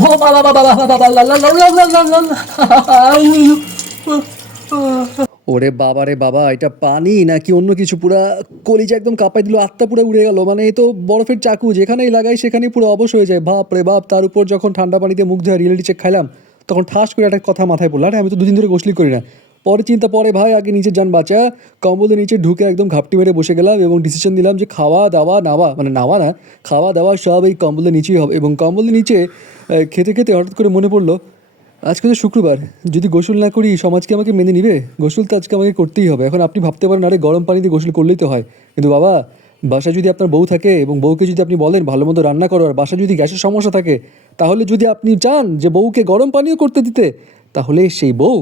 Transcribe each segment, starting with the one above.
ও বাবা বাবা বাবা বাবা লা লা লা লা লা লা লা লা। ওরে বাবা রে বাবা, এটা পানি নাকি অন্য কিছু? পুরা কলিজা একদম কাঁপাই দিল, আত্মা পুরো উড়ে গেল। মানে এই তো বরফের চাকু, যেখানেই লাগাই সেখানেই পুরো অবশ হয়ে যায়। বাপ রে বাপ! তার উপর যখন ঠান্ডা পানিতে মুখ ধোয়া রিয়েলিটি চেক খাইলাম, তখন ঠাস করে একটা কথা মাথায় পড়লো, আরে আমি তো দুদিন ধরে গোসলই করি না। পরে চিন্তা, পরে ভাই আগে নিচে যান বাঁচা, কম্বলের নিচে ঢুকে একদম ঘাপটি মেরে বসে গেলাম এবং ডিসিশন নিলাম যে খাওয়া দাওয়া নাওয়া, মানে নাওয়া না, খাওয়া দাওয়া সব এই কম্বলের নিচেই হবে। এবং কম্বলের নিচে খেতে খেতে হঠাৎ করে মনে পড়লো, আজকে তো শুক্রবার, যদি গোসল না করি সমাজ কি আমাকে মেনে নিবে? গোসল তো আজকে আমাকে করতেই হবে। এখন আপনি ভাবতে পারেন আরে গরম পানি দিয়ে গোসল করলেই তো হয়, কিন্তু বাবা, বাসায় যদি আপনার বউ থাকে এবং বউকে যদি আপনি বলেন ভালো মতো রান্না করো, আর বাসায় যদি গ্যাসের সমস্যা থাকে, তাহলে যদি আপনি চান যে বউকে গরম পানিও করতে দিতে, তাহলে সেই বউ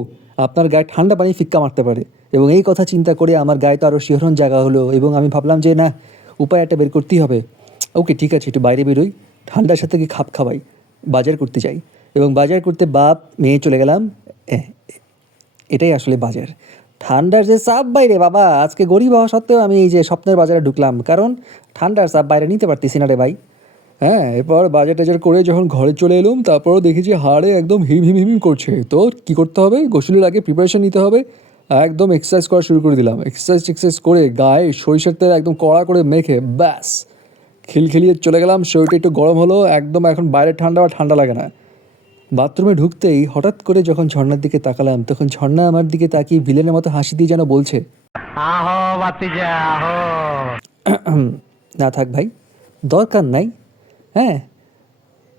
আপনার গায়ে ঠান্ডা পানি ফিক্কা মারতে পারে। এবং এই কথা চিন্তা করে আমার গায়ে তো আরও শিহরণ জাগা হলো এবং আমি ভাবলাম যে না, উপায় একটা বের করতেই হবে। ওকে ঠিক আছে, একটু বাইরে বেরোই, ঠান্ডার সাথে কি খাপ খাওয়াই, বাজার করতে যাই। এবং বাজার করতে বাপ মেয়ে চলে গেলাম। এহ, এটাই আসলে বাজার। ঠান্ডার যে চাপ বাইরে বাবা, আজকে গরিব হওয়া সত্ত্বেও আমি এই যে স্বপ্নের বাজারে ঢুকলাম, কারণ ঠান্ডার চাপ বাইরে নিতে পারতেছি না রে ভাই। হ্যাঁ, এরপর বাজার টাজার করে যখন ঘরে চলে এলুম, তারপরও দেখেছি হাড়ে একদম হিম হিম হিম হিম করছে। তো কী করতে হবে, গোসলের আগে প্রিপারেশন নিতে হবে। একদম এক্সারসাইজ করা শুরু করে দিলাম। এক্সারসাইজ করে গায়ে সরিষার তেল একদম কড়া করে মেখে ব্যাস খিলখিলিয়ে চলে গেলাম। শরীরটা একটু গরম হলো একদম, এখন বাইরে ঠান্ডা বা ঠান্ডা লাগে না। বাথরুমে ঢুকতেই হঠাৎ করে যখন ঝর্ণার দিকে তাকালাম, তখন ঝর্ণা আমার দিকে তাকিয়ে ভিলেনের মতো হাসি দিয়ে যেন বলছে, আহো বাতিজা আহো। না থাক ভাই, দরকার নাই। হ্যাঁ,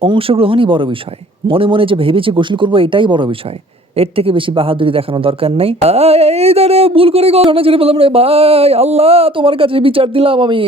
অংশগ্রহণই বড় বিষয়। মনে মনে যে ভেবেছি গোসল করবো, এটাই বড় বিষয়। এর থেকে বেশি বাহাদুরি দেখানোর দরকার নাই। এই দাঁড়া, ভুল করে ঝর্ণা ছেড়ে বললাম রে ভাই, আল্লাহ তোমার কাছে বিচার দিলাম আমি।